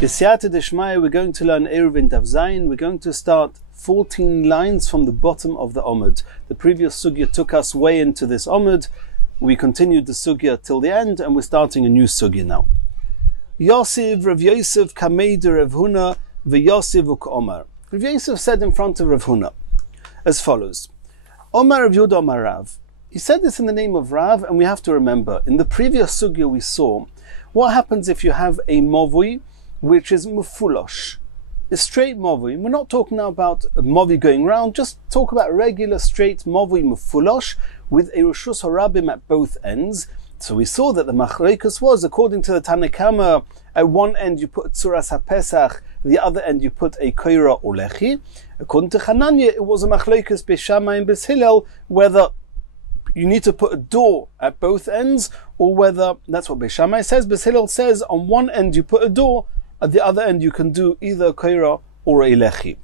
B'siyata d'shmaya, we're going to learn Eirovin Daf Zayin. We're going to start 14 lines from the bottom of the Omud. The previous sugya took us way into this Omud. We continued the sugya till the end, and we're starting a new sugya now. Yosef, Rav Yosef, Kameider, Rav Huna, v'Yosef u'k'Omar. Rav Yosef said in front of Rav Huna as follows: Omar Rav Yehuda Omar Rav. He said this in the name of Rav, and we have to remember, in the previous sugya we saw, what happens if you have a movui which is mufulosh, a straight movui. We're not talking now about a movui going round, just talk about regular straight movui mufulosh with a reshus harabim at both ends. So we saw that the machlokas was, according to the Tanakama, at one end you put tzuras haPesach, the other end you put a koira ulechi. According to Hananya, it was a machlokas b'Shammai and b'Hillel, whether you need to put a door at both ends, or whether, that's what b'Shammai says, b'Hillel says on one end you put a door, at the other end you can do either a koira or a lechi.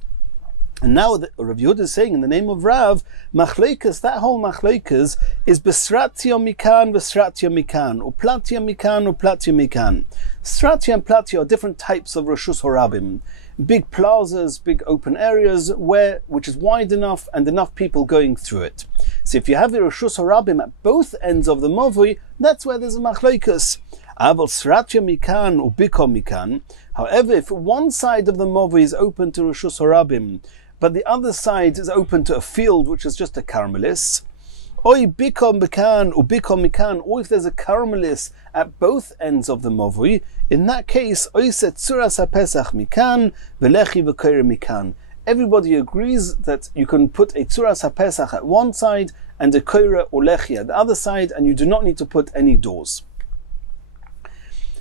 And now Rav Yehuda is saying in the name of Rav, machlokas, that whole machlokas is besratya mikan, besratya mikan, or platya mikan, or platya mikan. Stratya and platya are different types of reshus harabim. Big plazas, big open areas, which is wide enough and enough people going through it. So if you have the reshus harabim at both ends of the movui, that's where there's a machlokas. Aval stratya mikan or biko mikan. However, if one side of the movui is open to reshus harabim, but the other side is open to a field which is just a caramelis, Oy biko mikan or biko mikan, or if there's a caramelis at both ends of the movui, in that case, oyset tzuras haPesach mikan, v'lechi v'koira mikan. Everybody agrees that you can put a tzuras haPesach at one side and a koira or lechi at the other side, and you do not need to put any doors.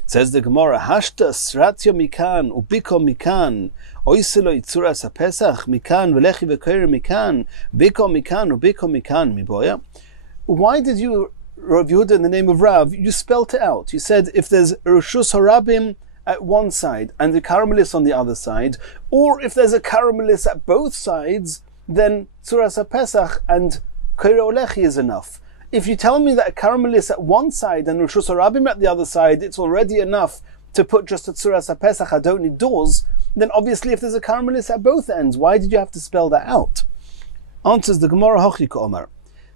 Says the Gemara, Hashta sratya mikan ubiko mikan oiselo itzuras haPesach mikan v'lechi v'koira mikan biko mikan ubiko mikan miboya. Why did you, Rav Yehuda, in the name of Rav, you spelt it out? You said if there's reshus harabim at one side and the caramelis on the other side, or if there's a caramelis at both sides, then tzuras haPesach and koira olechi is enough. If you tell me that a caramelis at one side and reshus harabim at the other side, it's already enough to put just a tzuras haPesach, I don't need doors, then obviously if there's a caramelis at both ends, why did you have to spell that out? Answers the Gemara, Hochi Omar.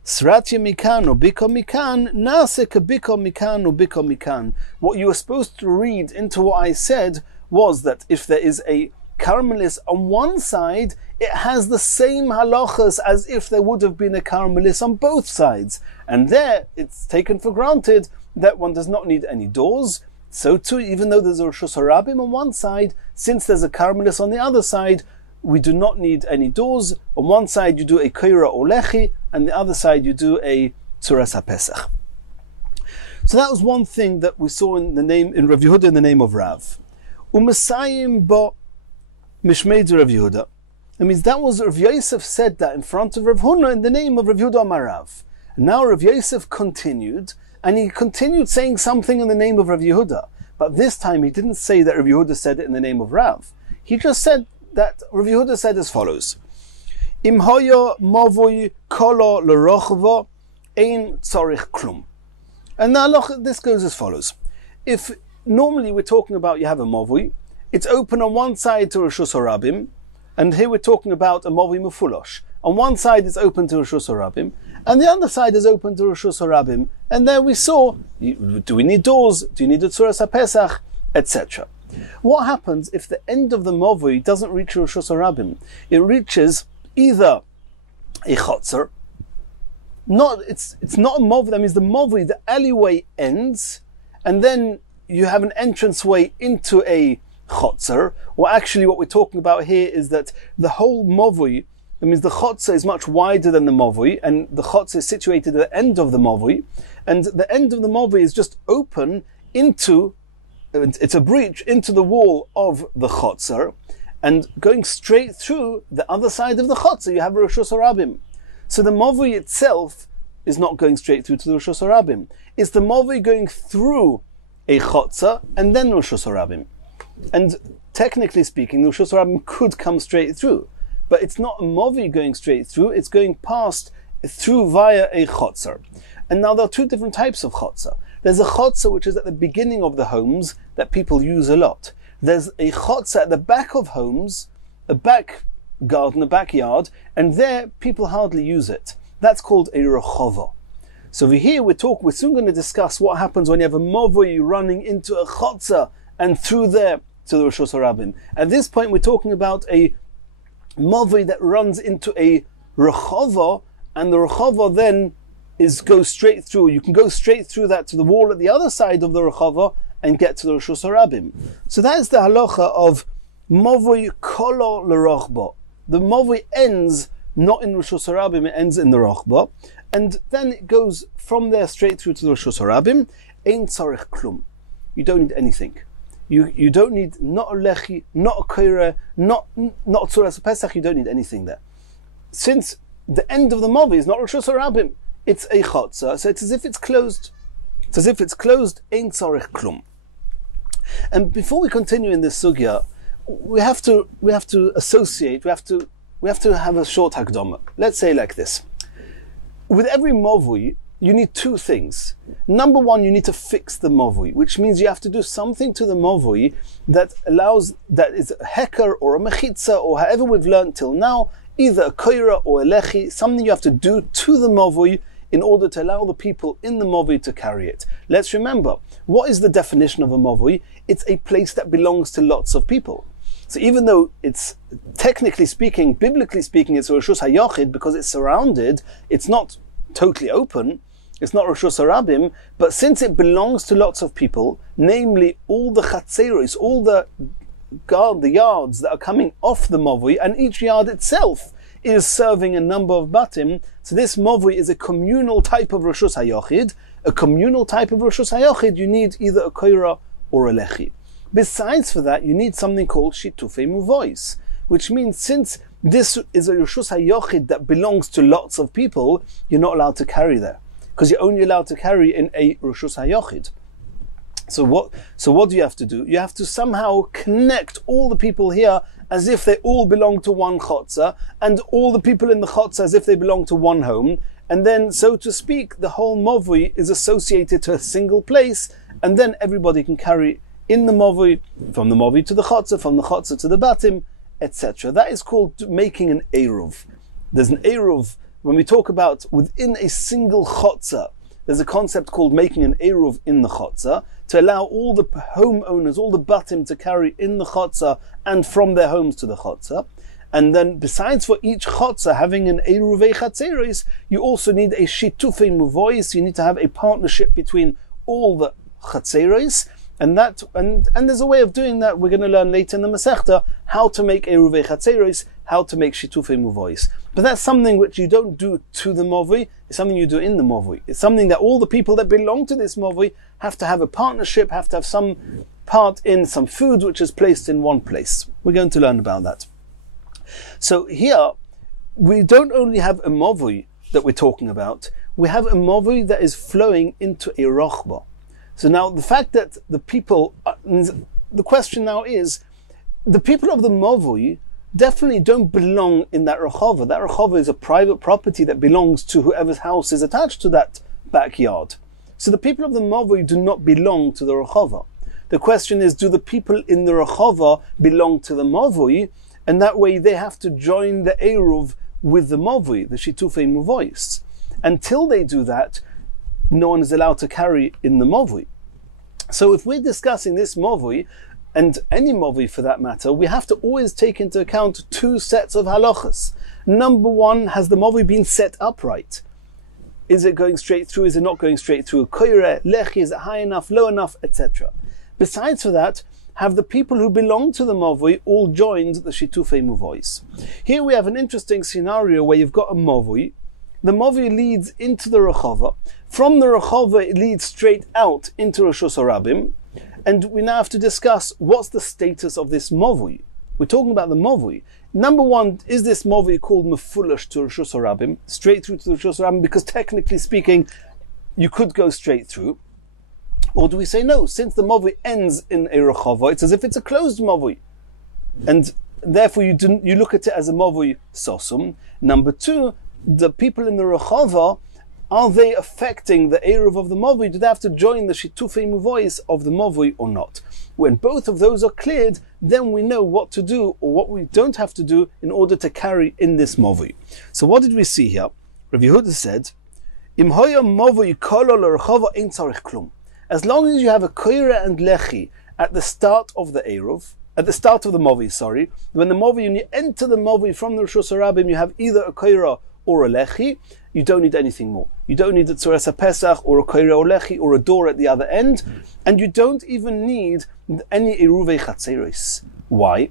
Sratya mikan or biko mikan, nase ka biko mikan or biko mikan. What you were supposed to read into what I said was that if there is a caramelis on one side, it has the same halachas as if there would have been a caramelis on both sides. And there, it's taken for granted that one does not need any doors. So too, even though there's a reshus harabim on one side, since there's a caramelis on the other side, we do not need any doors. On one side you do a koira or lechi, and the other side you do a tzuras haPesach. So that was one thing that we saw in Rav Yehuda in the name of Rav. U'mesayim bo mishmeidu Rav Yehuda. That means that was Rav Yosef said that in front of Rav Huna in the name of Rav Yehuda Amar Rav. And now Rav Yosef continued, and he continued saying something in the name of Rav Yehuda. But this time he didn't say that Rav Yehuda said it in the name of Rav. He just said that Rav Yehuda said as follows: Im hoyo movui kolo l'rochvo ein tzorich klum. And now look, this goes as follows. If normally we're talking about you have a movui, it's open on one side to reshus harabim, and here we're talking about a movui mufulosh. On one side it's open to reshus harabim, and the other side is open to reshus harabim. And there we saw, do we need doors? Do you need a tzuras haPesach? Etc. What happens if the end of the movui doesn't reach reshus harabim? It reaches either a chotzer, it's not a movui, that means the movui, the alleyway ends, and then you have an entranceway into a chotzer, or actually what we're talking about here is that the whole movui, that means the chotzer is much wider than the movui, and the chotzer is situated at the end of the movui, and the end of the movui is just open into, it's a breach into the wall of the chotzer, and going straight through the other side of the chotzer, you have reshus harabim. So the movui itself is not going straight through to the reshus harabim. It's the movui going through a chotzer and then reshus harabim. And technically speaking, the reshus harabim could come straight through, but it's not a movui going straight through, it's going past through via a chotzer. And now there are two different types of chotzer. There's a chotzer which is at the beginning of the homes that people use a lot. there's a chotza at the back of homes, a back garden, a backyard, and there people hardly use it. That's called a rechova. So over here we're soon going to discuss what happens when you have a movui running into a chotza and through there to the Rishus Harabim. At this point we're talking about a movui that runs into a rechova, and the rechova then goes straight through. You can go straight through that to the wall at the other side of the rechova and get to the Rishus Harabim. So that is the halacha of movui kolo l'rochba. The movui ends not in Rishus Harabim, it ends in the rochba, and then it goes from there straight through to the Rishus Harabim. Ein tzarich klum. You don't need anything. You don't need not a lechi, not a koire, not tzuras pesach. You don't need anything there. Since the end of the movui is not Rishus Harabim, it's a chotza, so it's as if it's closed. It's as if it's closed. Ein tzarich klum. And before we continue in this sugya, we have to associate. We have to have a short hakdama. Let's say like this: with every movui, you need two things. Number one, you need to fix the movui, which means you have to do something to the movui that is a heker or a mechitza or however we've learned till now, either a koira or a lechi, something you have to do to the movui in order to allow the people in the movui to carry it. Let's remember, what is the definition of a movui? It's a place that belongs to lots of people. So even though it's, technically speaking, biblically speaking, it's a Rishus HaYochid because it's surrounded, it's not totally open, it's not Rishus Harabim, but since it belongs to lots of people, namely all the chatzeros, all the yards that are coming off the movui, and each yard itself is serving a number of batim, so this movui is a communal type of Rishus HaYochid. A communal type of Rishus HaYochid, you need either a koira or a lechi. Besides for that, you need something called shitufei muvois, which means since this is a Rishus HaYochid that belongs to lots of people, you're not allowed to carry there, because you're only allowed to carry in a Rishus HaYochid. So what do you have to do? You have to somehow connect all the people here as if they all belong to one chotza, and all the people in the chotza as if they belong to one home, and then, so to speak, the whole movui is associated to a single place, and then everybody can carry in the movui, from the movui to the chotza, from the chotza to the batim, etc. That is called making an eruv. There's an eruv, when we talk about within a single chotza, there's a concept called making an eruv in the chotza, to allow all the homeowners, all the batim to carry in the chotza and from their homes to the chotza. And then besides for each chotza having an eruvei chatzeros, you also need a shitufei muvois, you need to have a partnership between all the chatzeros, and there's a way of doing that. We're going to learn later in the Masechta how to make eruvei chatzeros, how to make shitufei muvois. But that's something which you don't do to the movui, it's something you do in the movui. It's something that all the people that belong to this movui have to have a partnership, have to have some part in some food which is placed in one place. We're going to learn about that. So here, we don't only have a movui that we're talking about, we have a movui that is flowing into a rochba. So now the fact that the people, the question now is, the people of the movui definitely don't belong in that rechova. That rechova is a private property that belongs to whoever's house is attached to that backyard. So the people of the movui do not belong to the rechova. The question is, do the people in the rechova belong to the movui? And that way they have to join the eruv with the movui, the shitufei muvois. Until they do that, no one is allowed to carry in the movui. So if we're discussing this movui, and any movui for that matter, we have to always take into account two sets of halachas. Number one, has the movui been set upright? Is it going straight through? Is it not going straight through? Koire, lechi, is it high enough, low enough, etc. Besides for that, have the people who belong to the movui all joined the shitufei muvois? Here we have an interesting scenario where you've got a movui. The movui leads into the rechova. From the rechova, it leads straight out into Rishus Harabim. And we now have to discuss what's the status of this movui. We're talking about the movui. Number one, is this movui called mefulash to Rishus Harabim, straight through to the Rishus Harabim, because technically speaking, you could go straight through? Or do we say no, since the movui ends in a rechova, it's as if it's a closed movui, and therefore you look at it as a movui sosum. Number two, the people in the rechova are they affecting the Eruv of the Mavui? Do they have to join the Shitufei Muvois of the Mavui or not? When both of those are cleared, then we know what to do or what we don't have to do in order to carry in this Mavui. So what did we see here? Rav Yehuda said, Im hoya Mavui kolo l'rechava ein tzarich klum. As long as you have a koira and lechi at the start of the Eruv, at the start of the Mavui, sorry, when the Mavui, when you enter the Mavui from the Rishus HaRabim, you have either a koira or a lechi, you don't need anything more. You don't need a tzuras pesach or a koira or lechi or a door at the other end, and you don't even need any eruvei chatzeros. Why?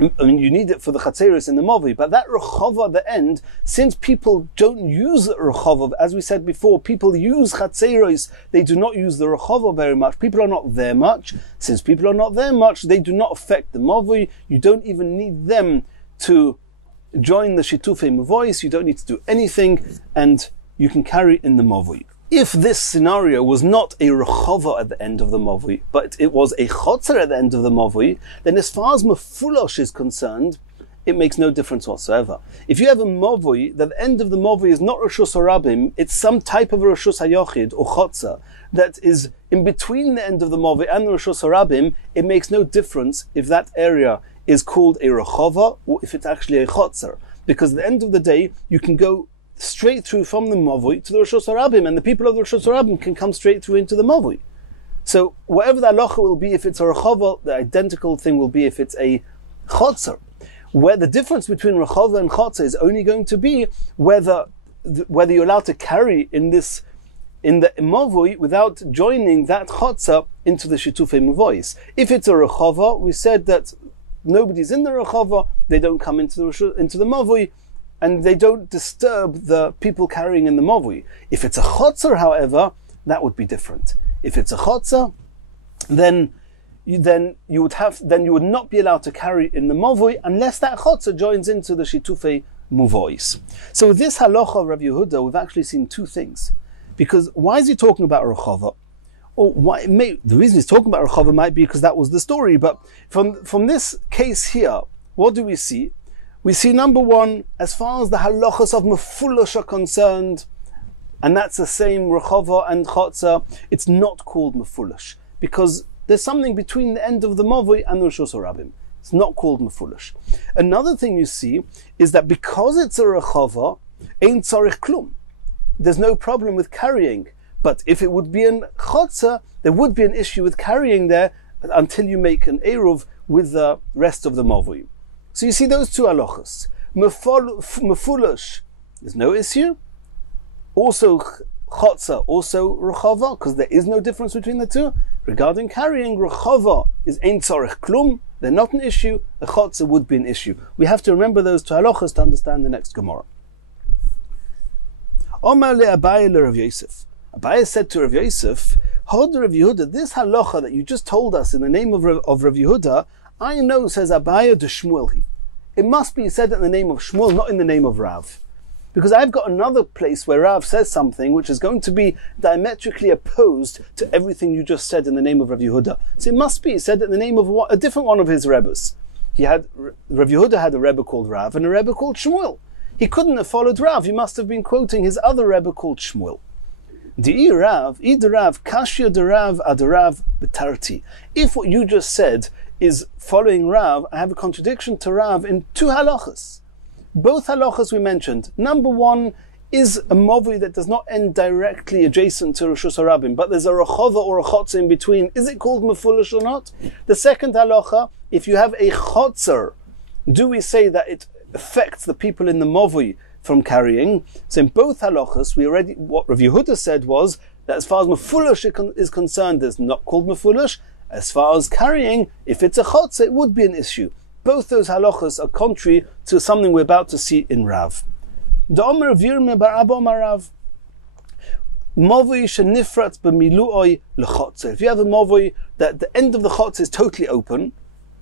I mean, you need it for the chatzeros in the Mavui, but that rechava at the end, since people don't use the rechava, as we said before, people use chatzeros, they do not use the rechava very much. People are not there much. Since people are not there much, they do not affect the Mavui. You don't even need them to join the Shitufei Muvois, you don't need to do anything, and you can carry in the Mavui. If this scenario was not a Rechava at the end of the Mavui, but it was a Chotzer at the end of the Mavui, then as far as Mefulosh is concerned, it makes no difference whatsoever. If you have a Mavui, that the end of the Mavui is not Rishus HaRabim, it's some type of Rishus HaYochid or Chotzer that is in between the end of the Mavui and the Rishus HaRabim, it makes no difference if that area is called a Rechava or if it's actually a Chotzer. Because at the end of the day, you can go straight through from the Mavui to the Rishus HaRabim, and the people of the Rishus HaRabim can come straight through into the Mavui. So whatever the halacha will be, if it's a Rechava, the identical thing will be if it's a Chotzer. Where the difference between Rechava and Chotzer is only going to be whether you're allowed to carry in the Mavui without joining that Chotzer into the Shitufei Muvois. If it's a Rechava, we said that nobody's in the Rechava, they don't come into the Mavui, and they don't disturb the people carrying in the Mavui. If it's a Chotzer, however, that would be different. If it's a Chotzer, then you would not be allowed to carry in the Mavui unless that Chotzer joins into the Shitufei Muvois. So with this halacha of Rav Yehuda, we've actually seen two things. Because why is he talking about Rechava? Or the reason he's talking about Rechava might be because that was the story, but from this case here, what do we see? We see, number one, as far as the halachas of Mefulosh are concerned, and that's the same Rechava and Chotzer, it's not called Mefulosh, because there's something between the end of the Mavui and the Rishus HaRabim. It's not called Mefulosh. Another thing you see is that because it's a Rechava, ein tzarich klum. There's no problem with carrying. But if it would be an Chotzer, there would be an issue with carrying there until you make an Eruv with the rest of the Mavui. So you see those two halachas. Mefulosh, there's no issue. Also Chotzer, also Rechava, because there is no difference between the two. Regarding carrying, Rechava is ein tzarich klum, they're not an issue. A Chotzer would be an issue. We have to remember those two halachas to understand the next Gemara. Omar le Abaye le Rav Yosef. Abaye said to Rav Yosef, Hold Rav Yehuda, this halacha that you just told us in the name of Rav Yehuda, I know, says Abaye, de Shmuel. It must be said in the name of Shmuel, not in the name of Rav. Because I've got another place where Rav says something which is going to be diametrically opposed to everything you just said in the name of Rav Yehuda. So it must be said in the name of a different one of his Rebbes. Rav Yehuda had a Rebbe called Rav and a Rebbe called Shmuel. He couldn't have followed Rav. He must have been quoting his other Rebbe called Shmuel. Di Rav, kashya de Rav ad Rav betarti. If what you just said is following Rav, I have a contradiction to Rav in two halachas. Both halachas we mentioned. Number one is a Mavui that does not end directly adjacent to Rishus HaRabim, but there's a Rechava or a Chotzer in between. Is it called Mefulosh or not? The second halacha, if you have a Chotzer, do we say that it affects the people in the Mavui from carrying? So in both halachas, what Rav Yehuda said was that as far as Mefulosh is concerned, it's not called Mefulosh. As far as carrying, if it's a Chotzer, it would be an issue. Both those halachas are contrary to something we're about to see in Rav. Mavui shenifrat b'miluoi lechotzer. If you have a mavui that the end of the chotzer is totally open,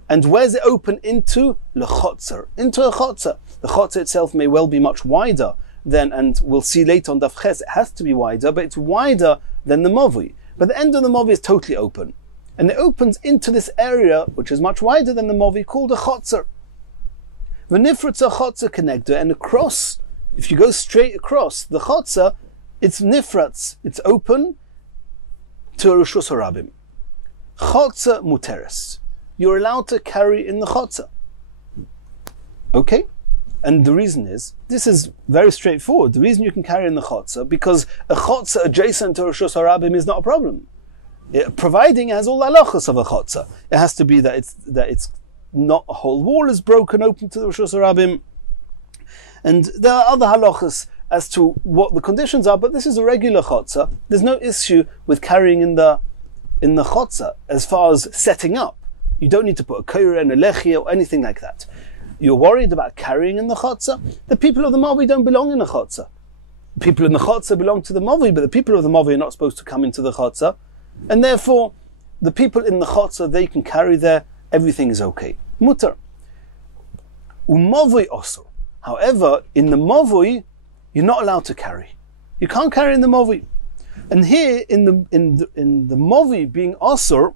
and where's it open into? Lechotzer, into a chotzer. The chotzer itself may well be much wider than, and we'll see later on Daf Ches, it has to be wider, but it's wider than the mavui. But the end of the mavui is totally open. And it opens into this area, which is much wider than the Mavui, called a Chotzer. V'nifritza Chotzer connector, and across, if you go straight across the Chotzer, It's nifratz, it's open to Rishus Harabim. Chotza muteres. You're allowed to carry in the chotza. Okay? And the reason is, this is very straightforward. The reason you can carry in the chotza, because a chotza adjacent to Rishus Harabim is not a problem. Providing it has all the halachas of a chotza. It has to be that it's not a whole wall is broken open to the Rishus Harabim. And there are other halachas as to what the conditions are, but this is a regular chotza. There's no issue with carrying in the chotza as far as setting up. You don't need to put a koira and a lechia or anything like that. You're worried about carrying in the chotza? The people of the mavi don't belong in the chotza. The people in the chotza belong to the mavi, but the people of the mavi are not supposed to come into the chotza. And therefore, the people in the chotza, they can carry there, everything is okay. Mutter. U'mavoi osur. However, in the mavoi, you're not allowed to carry. You can't carry in the mavoi. And here, in the mavoi being osur,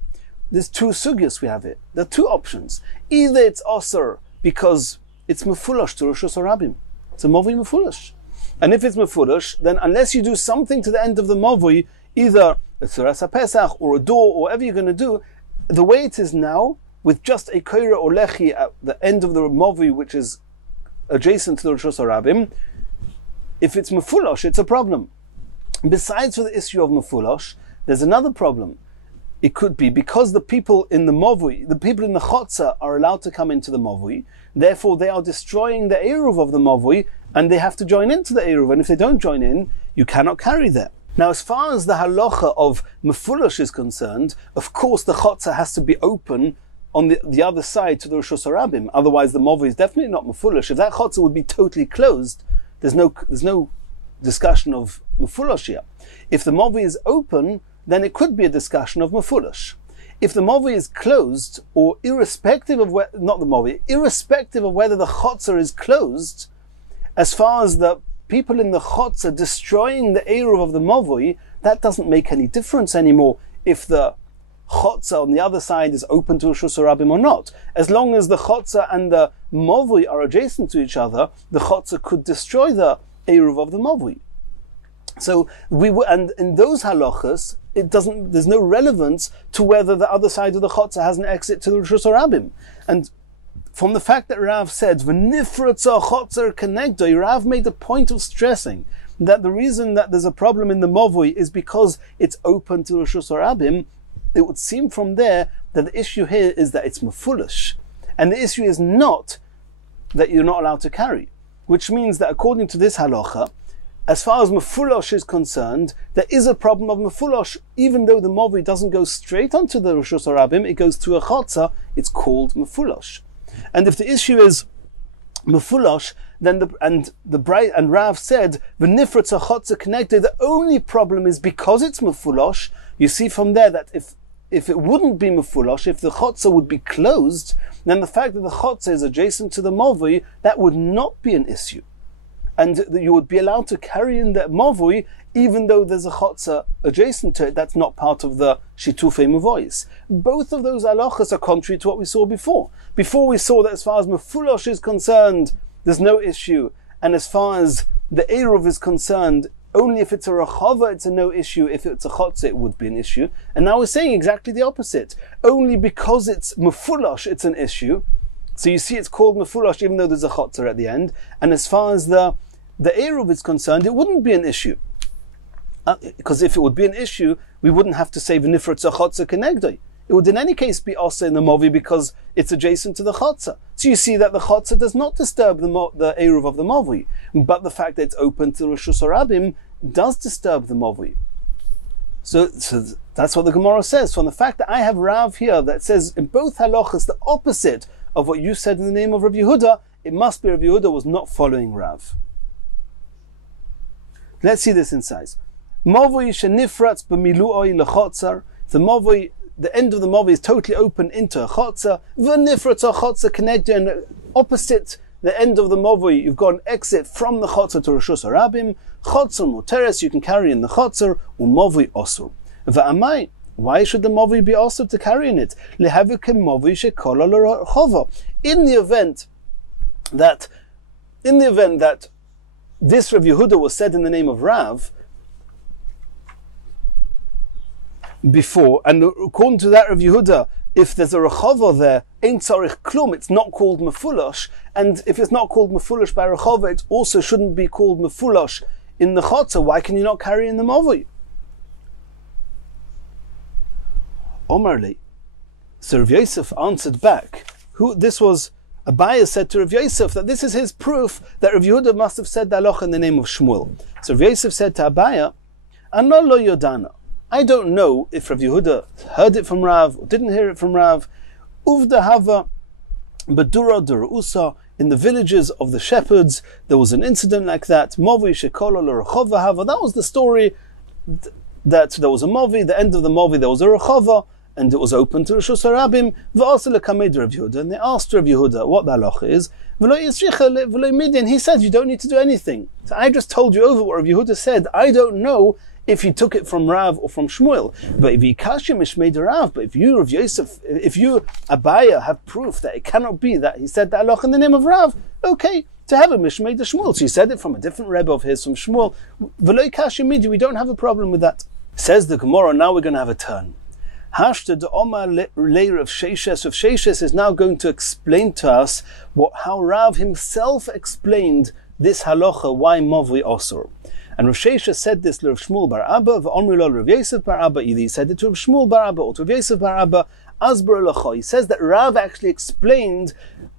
there's two sugyas we have here. There are two options. Either it's osur because it's mefulash to Rishus Harabim. It's a mavoi mefulash. And if it's mefulash, then unless you do something to the end of the mavoi, either a tzuras pesach or a door or whatever you're going to do, the way it is now, with just a koira or lechi at the end of the mavoi, which is adjacent to the Rishus Harabim, if it's mefulash, it's a problem. Besides for the issue of mefulash, there's another problem. It could be because the people in the mavui, the people in the chotza are allowed to come into the mavui, therefore they are destroying the eruv of the mavui, and they have to join into the eruv, and if they don't join in, you cannot carry there. Now, as far as the halacha of mefulash is concerned, of course the chotza has to be open on the other side to the Rishus Harabim, otherwise the mavui is definitely not mefulash. If that chotza would be totally closed, there's no discussion of mefulash here. If the mavui is open, then it could be a discussion of mefulash. If the mavui is closed, or irrespective of whether the chotzer is closed, as far as the people in the chotzer destroying the eruv of the mavui, that doesn't make any difference anymore if the chotzer on the other side is open to Rishus Harabim or not. As long as the chotzer and the mavui are adjacent to each other, the chotzer could destroy the eruv of the mavui. So and in those halachas, there's no relevance to whether the other side of the chotzer has an exit to the Rishus Harabim. And from the fact that Rav said, "V'nifratza chotzer kenegdoi," Rav made a point of stressing that the reason that there's a problem in the mavui is because it's open to Rishus Harabim. It would seem from there that the issue here is that it's mefulash, and the issue is not that you're not allowed to carry, which means that according to this halacha, as far as mefulash is concerned, there is a problem of mefulash, even though the mavui doesn't go straight onto the Rishus Harabim, it goes through a chotza, it's called mefulash. And if the issue is mefulash, then Rav said, "V'nifratza chotza connected." The only problem is because it's mefulash. You see from there that if it wouldn't be mefulash, if the chotza would be closed, then the fact that the chotza is adjacent to the mavui, that would not be an issue. And you would be allowed to carry in that mavui, even though there's a chotza adjacent to it, that's not part of the shitufei mavois. Both of those halachas are contrary to what we saw before. Before we saw that as far as mefulash is concerned, there's no issue. And as far as the eruv is concerned, only if it's a rachava, it's a no issue. If it's a chotza, it would be an issue. And now we're saying exactly the opposite. Only because it's mefulash, it's an issue. So you see it's called mefulash even though there's a chotzer at the end. And as far as the eruv is concerned, it wouldn't be an issue. Because if it would be an issue, we wouldn't have to say v'nifratza chotzer kenegdoi. It would in any case be also in the mavi because it's adjacent to the chotzer. So you see that the chotzer does not disturb the eruv of the mavi. But the fact that it's open to Rishus Harabim does disturb the mavi. So that's what the Gemara says. From the fact that I have Rav here that says in both halachas the opposite of what you said in the name of Rav Yehuda, it must be Rav Yehuda was not following Rav. Let's see this in size. Mavoi shenifratz b'milu'oi lechotzar. The mavoi, the end of the mavoi is totally open into a chotzar. V'nifratz a chotzar connected, and opposite the end of the mavoi, you've got an exit from the chotzar to Rishus Harabim. Chotzar muteres, you can carry in the chotzar. U'mavoi osur. V'amai, why should the mavoi be osur to carry in it? Lehavikim mavoi shekola l'rachova. In the event that this Rav Yehuda was said in the name of Rav, before, and according to that of Yehuda, if there's a rechova there, ein tzarich klum, it's not called mefulash, and if it's not called mefulash by rechova, it also shouldn't be called mefulash in the chotzer. Why can you not carry in the mavui? Omarli. So Rav Yosef answered back. This was Abaye said to Rav Yosef that this is his proof that Rav Yehuda must have said the halacha in the name of Shmuel. So Rav Yosef said to Abaye, "Ano lo yodana." I don't know if Rav Yehuda heard it from Rav or didn't hear it from Rav. Uvda hava bedura durusa, in the villages of the shepherds there was an incident like that. Movi shekolo l'rechova hava. That was the story. That there was a movi. The end of the movi there was a rechova, and it was open to Rishus Harabim. V'asa lekamed Rav Yehuda, and they asked Rav Yehuda what the halacha is. And he said, you don't need to do anything. So I just told you over what Rav Yehuda said. I don't know if he took it from Rav or from Shmuel. But if he kashim mishmei Rav, but if you, Rav Yosef, if you, Abaye, have proof that it cannot be that he said the halacha in the name of Rav, okay, to have a mishmei Shmuel. So he said it from a different Rebbe of his, from Shmuel. V'lo kashim midi, we don't have a problem with that. Says the Gemara, now we're going to have a turn. Hashta de Omar layer of Sheishes. Of Sheishes is now going to explain to us how Rav himself explained this halacha, why Mavui Osur. And Rav Sheishes said this to Rav Shmuel bar Abba, v'omri lo Rav Yosef bar Abba, either he said it to Rav Shmuel bar Abba or to Rav Yosef bar Abba, Asbar Lacha. He says that Rav actually explained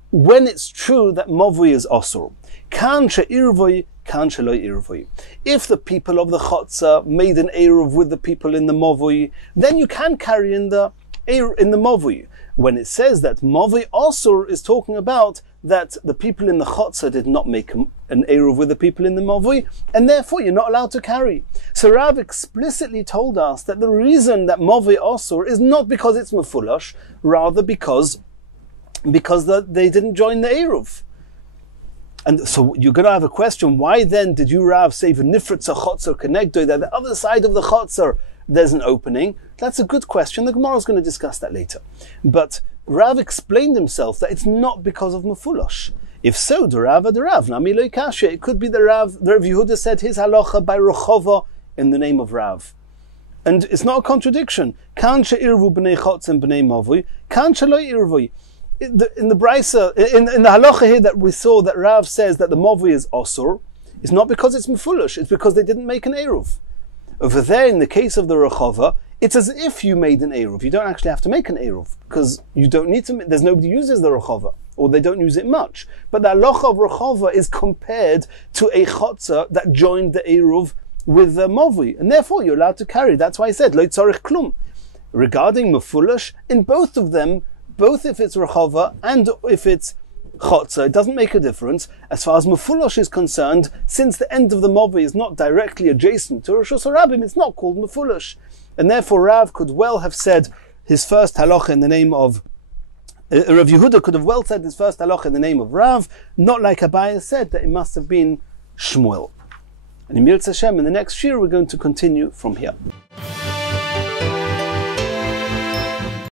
when it's true that Mavui is Osur. Kan she'irvoi, kan she'lo irvoi. If the people of the Chotzer made an Eruv with the people in the Mavui, then you can carry in the Mavui. When it says that Mavui Osur is talking about that the people in the Chotzer did not make an Eruv with the people in the Mavui, and therefore you're not allowed to carry. So Rav explicitly told us that the reason that Mavui Osur is not because it's Mefulash, rather because they didn't join the Eruv. And so you're going to have a question, why then did you, Rav, say v'nifritza chotzer kenegdoi, that the other side of the chotzer there's an opening? That's a good question. The Gemara is going to discuss that later. But Rav explained himself that it's not because of mefulash. If so, the Rav, nami lo kasha. It could be the Rav Yehuda said his halacha by rechova in the name of Rav. And it's not a contradiction. Kan she'irvu b'nei chotz and b'nei mavui, kan she'lo irvui. In the Brisa, in the halacha here that we saw that Rav says that the Mavui is Osur, it's not because it's Mefulash, it's because they didn't make an Eruv. Over there, in the case of the Rechova, it's as if you made an Eruv. You don't actually have to make an Eruv, because you don't need to, there's nobody who uses the Rechova, or they don't use it much. But the halacha of Rechova is compared to a Chotzer that joined the Eruv with the Mavui, and therefore you're allowed to carry. That's why I said, Lo tzarich klum. Regarding Mefulash, in both of them, both if it's Rechova and if it's Chotzer, it doesn't make a difference. As far as Mefulash is concerned, since the end of the Mavui is not directly adjacent to Rishus Harabim, it's not called Mefulash. And therefore Rav could well have said his first halacha in the name of Rav Yehuda could have well said his first halacha in the name of Rav, not like Abaye said that it must have been Shmuel. And in Mirz Hashem, in the next shir, we're going to continue from here.